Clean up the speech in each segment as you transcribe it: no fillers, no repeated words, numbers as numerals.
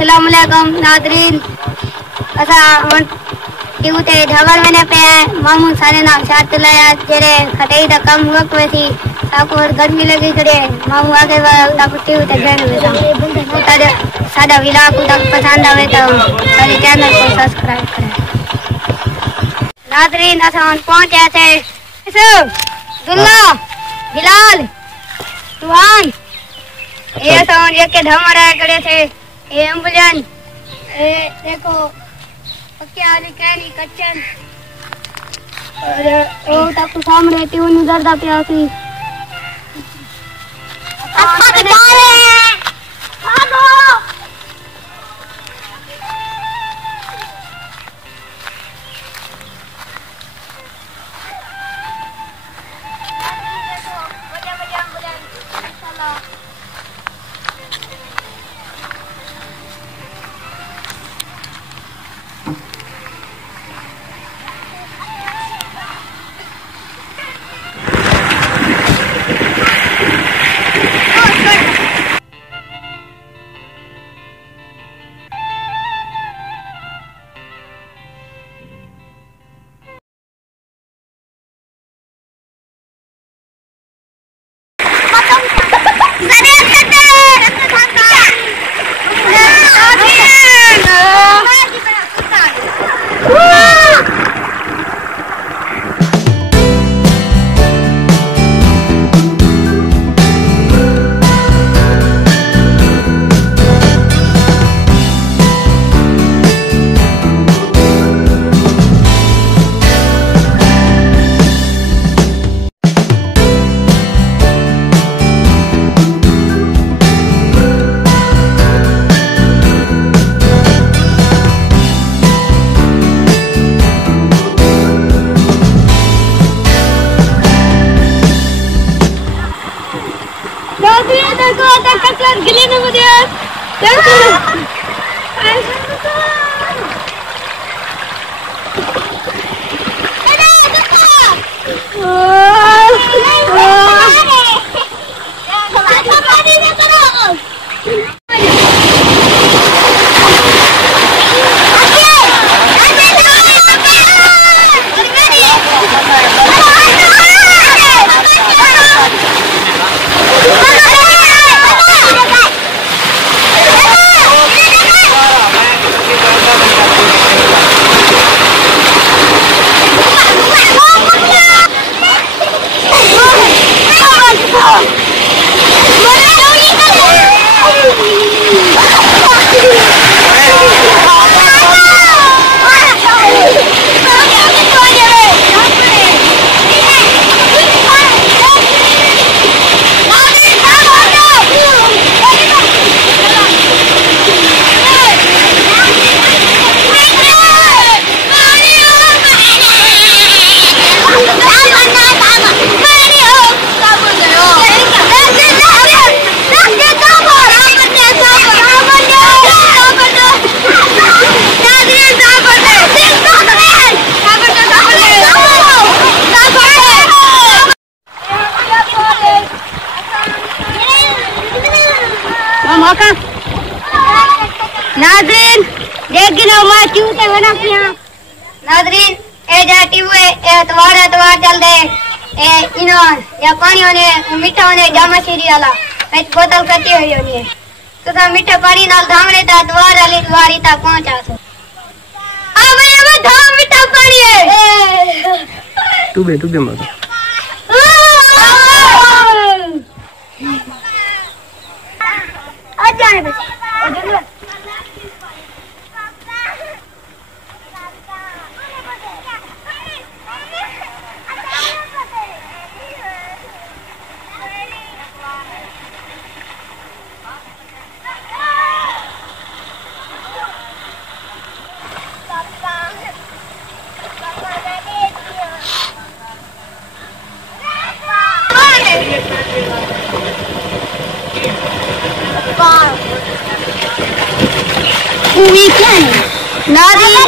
अस्सलाम वालेकुम नाज़रीन। असा टीवते ढाबर मैंने पे मामू सारे नाम साथ लाया जेरे खटाई दा कम वक्त वैसी आपको गर्मी लगी करे मामू आगे वाला टीवते जाने बेटा तारे सादा विला को तक पसंद आवे तो सारे चैनल को सब्सक्राइब करें। नाज़रीन असा पहुंचे थे दुल्ला बिलाल सुहान ये सोन ये के धमरा करे थे ये एम्बुलेंस ये देखो पक्के वाली कैनी कच्चन और वो तक सामने ट्यून उधर दा पिया सी नाज़रीन देख गिनो मैं क्यों ते बना पिया नाज़रीन ए जाती हुए ए तवार चल दे ए इनो या पानी होने मीठा होने जामा सीरी वाला मैं बोतल कटी हुई होनी है तो सा मीठा पानी नाल धामरे ता द्वार वाली द्वारी ता पहुंचा सो आ मैं धाम मीठा पानी है तू बे मत आ जाने बस weekend. Nadine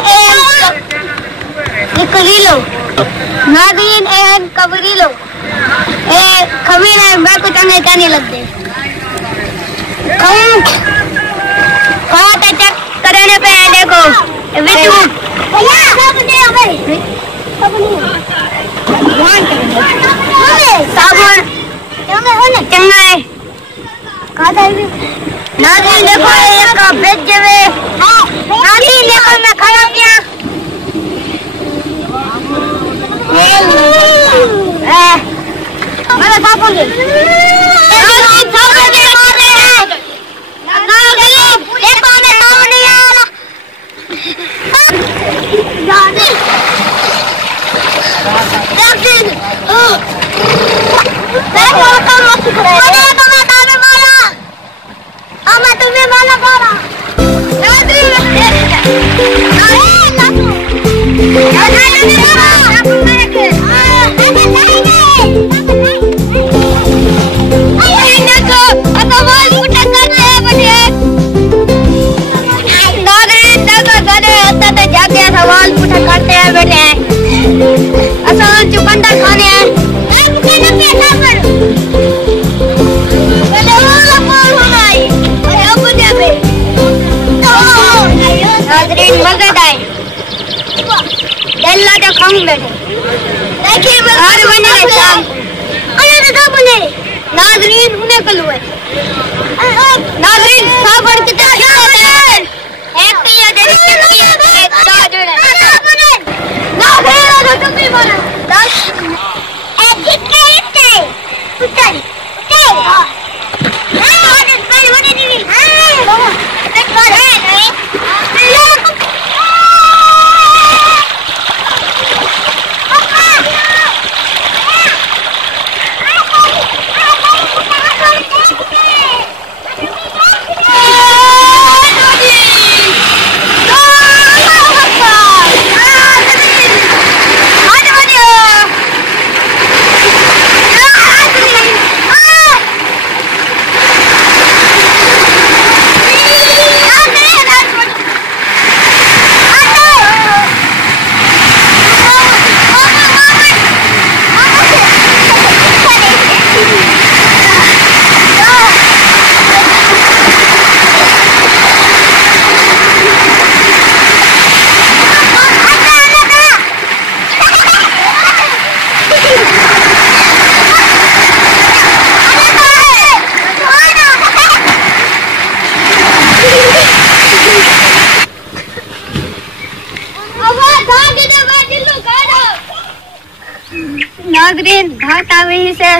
and Kabarilo. Khamina मैं कुछ नहीं कहने लग गए। खाते चेक करने पे देखो बिट्टू साबुन चंगा है नाज़रीन देखो एक बेच जवे नाज़रीन देखो मैं खाना पिया मेरा साबुन दे सवाल पूछा करते हैं बेटे असल चुकंदर खाने हैं नाज़रीन मगज आए डेल्ला तो खाऊं बेटे देखिए हर बने शाम अरे तो बने नाज़रीन उन्हें कल हुए नाज़रीन साबुन कितना है एक पिया दे एक दो जोड़े ना भेड़ा तो तुम भी बोलो दस एक कितने उतर हां होने नहीं हां एक बार है नहीं नाज़रीन घाट आ गई से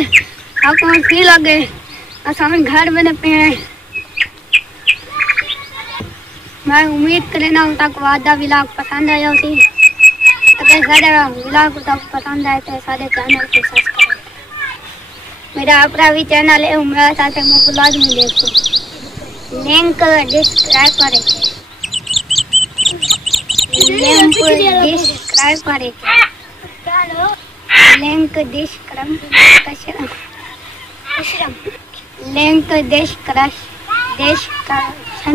आपको फील लगे असाम घर बने पे हैं मैं उम्मीद करना तक वादा व्लॉग पसंद आया होती अगर सारे व्लॉग तक पसंद आए तो सारे चैनल को सब्सक्राइब मेरा अपना भी चैनल है मेरा साथ मैं व्लॉग में देखो लिंक डिस्क्राइब करें लिंक डिस्क्राइब करें लिंक डिस्क्रिप्शन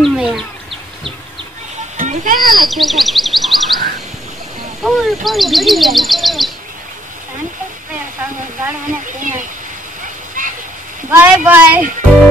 में बाय बाय।